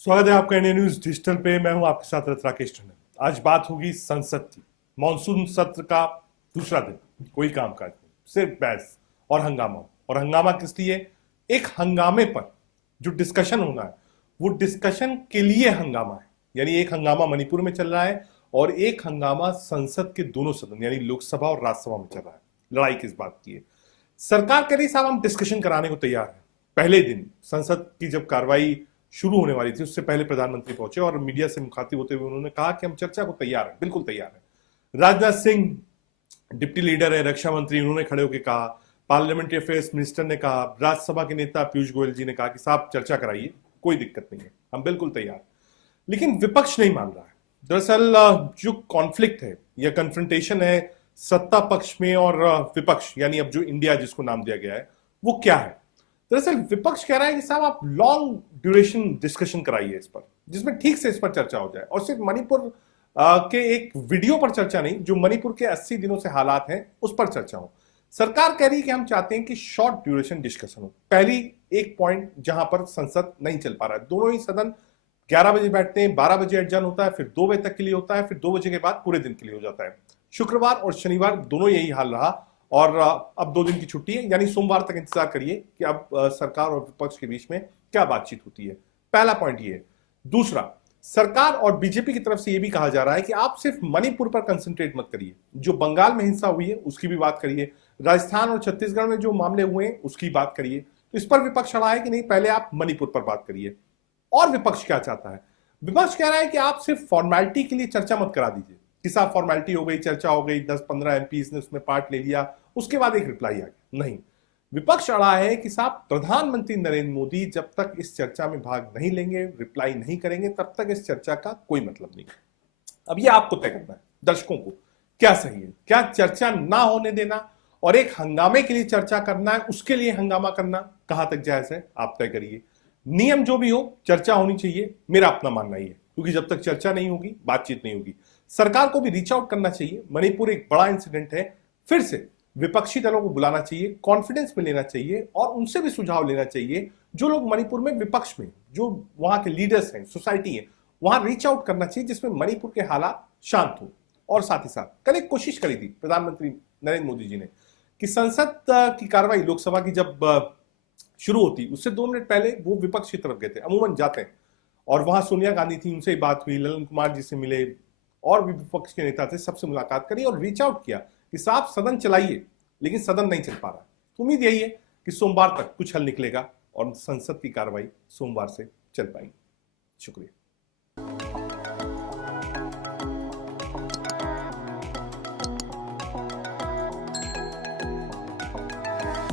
स्वागत है आपका इंडिया न्यूज डिजिटल पे। मैं हूं आपके साथ राकेश टंडन। आज बात होगी संसद की। मॉनसून सत्र का दूसरा दिन, कोई कामकाज नहीं, सिर्फ बहस और हंगामा। और हंगामा किस लिए? एक हंगामे पर जो डिस्कशन होना है वो डिस्कशन के लिए हंगामा है। यानी एक हंगामा मणिपुर में चल रहा है और एक हंगामा संसद के दोनों सदन यानी लोकसभा और राज्यसभा में चल रहा है। लड़ाई किस बात की है? सरकार कह रही साहब हम डिस्कशन कराने को तैयार हैं। पहले दिन संसद की जब कार्रवाई शुरू होने वाली थी उससे पहले प्रधानमंत्री पहुंचे और मीडिया से मुखातिब होते हुए उन्होंने कहा कि हम चर्चा को तैयार हैं, बिल्कुल तैयार हैं। राजनाथ सिंह डिप्टी लीडर है, रक्षा मंत्री, उन्होंने खड़े होकर कहा। पार्लियामेंट्री अफेयर्स मिनिस्टर ने कहा, राज्यसभा के नेता पीयूष गोयल जी ने कहा कि साहब चर्चा कराइए, कोई दिक्कत नहीं है, हम बिल्कुल तैयार। लेकिन विपक्ष नहीं मान रहा है। दरअसल जो कॉन्फ्लिक्ट है या कन्फ्रंटेशन है सत्ता पक्ष में और विपक्ष यानी अब जो इंडिया जिसको नाम दिया गया है वो क्या है? दरअसल विपक्ष कह रहा है कि साहब आप लॉन्ग ड्यूरेशन डिस्कशन कराइए इस पर, जिसमें ठीक से इस पर चर्चा हो जाए। और सिर्फ मणिपुर के एक वीडियो पर चर्चा नहीं, जो मणिपुर के 80 दिनों से हालात हैं उस पर चर्चा हो। सरकार कह रही है कि हम चाहते हैं कि शॉर्ट ड्यूरेशन डिस्कशन हो। पहली एक पॉइंट जहां पर संसद नहीं चल पा रहा है, दोनों ही सदन 11 बजे बैठते हैं, 12 बजे एडजर्न होता है, फिर 2 बजे तक के लिए होता है, फिर 2 बजे के बाद पूरे दिन के लिए हो जाता है। शुक्रवार और शनिवार दोनों यही हाल रहा और अब 2 दिन की छुट्टी है, यानी सोमवार तक इंतजार करिए कि अब सरकार और विपक्ष के बीच में क्या बातचीत होती है। पहला पॉइंट ये है। दूसरा, सरकार और बीजेपी की तरफ से यह भी कहा जा रहा है कि आप सिर्फ मणिपुर पर कंसंट्रेट मत करिए, जो बंगाल में हिंसा हुई है उसकी भी बात करिए, राजस्थान और छत्तीसगढ़ में जो मामले हुए हैं उसकी बात करिए। तो इस पर विपक्ष अड़ा है कि नहीं, पहले आप मणिपुर पर बात करिए। और विपक्ष क्या चाहता है? विपक्ष कह रहा है कि आप सिर्फ फॉर्मेलिटी के लिए चर्चा मत करा दीजिए कि साहब फॉर्मेलिटी हो गई, चर्चा हो गई, 10-15 एमपीज ने उसमें पार्ट ले लिया, उसके बाद एक रिप्लाई आ गया। नहीं, विपक्ष अड़ा है कि साहब प्रधानमंत्री नरेंद्र मोदी जब तक इस चर्चा में भाग नहीं लेंगे, रिप्लाई नहीं करेंगे, तब तक इस चर्चा का कोई मतलब नहीं। अब ये आपको तय करना है, दर्शकों को, क्या सही है, क्या चर्चा ना होने देना और एक हंगामे के लिए चर्चा करना है, उसके लिए हंगामा करना कहां तक जायज है, आप तय करिए। नियम जो भी हो, चर्चा होनी चाहिए, मेरा अपना मानना ही है, क्योंकि जब तक चर्चा नहीं होगी बातचीत नहीं होगी। सरकार को भी रीच आउट करना चाहिए। मणिपुर एक बड़ा इंसिडेंट है, फिर से विपक्षी दलों को बुलाना चाहिए, कॉन्फिडेंस में लेना चाहिए और उनसे भी सुझाव लेना चाहिए। जो लोग मणिपुर में विपक्ष में, जो वहां के लीडर्स हैं, सोसाइटी है, वहां रीच आउट करना चाहिए जिसमें मणिपुर के हालात शांत हो। और साथ ही साथ कल एक कोशिश करी थी प्रधानमंत्री नरेंद्र मोदी जी ने कि संसद की कार्रवाई लोकसभा की जब शुरू होती उससे 2 मिनट पहले वो विपक्ष की तरफ गए थे, अमूमन जाते हैं, और वहां सोनिया गांधी थी, उनसे बात हुई, ललन कुमार जी से मिले और भी विपक्ष के नेता थे, सबसे मुलाकात करी और रीच आउट किया कि साहब सदन चलाइए। लेकिन सदन नहीं चल पा रहा। तो उम्मीद यही है कि सोमवार तक कुछ हल निकलेगा और संसद की कार्रवाई सोमवार से चल पाएगी। शुक्रिया।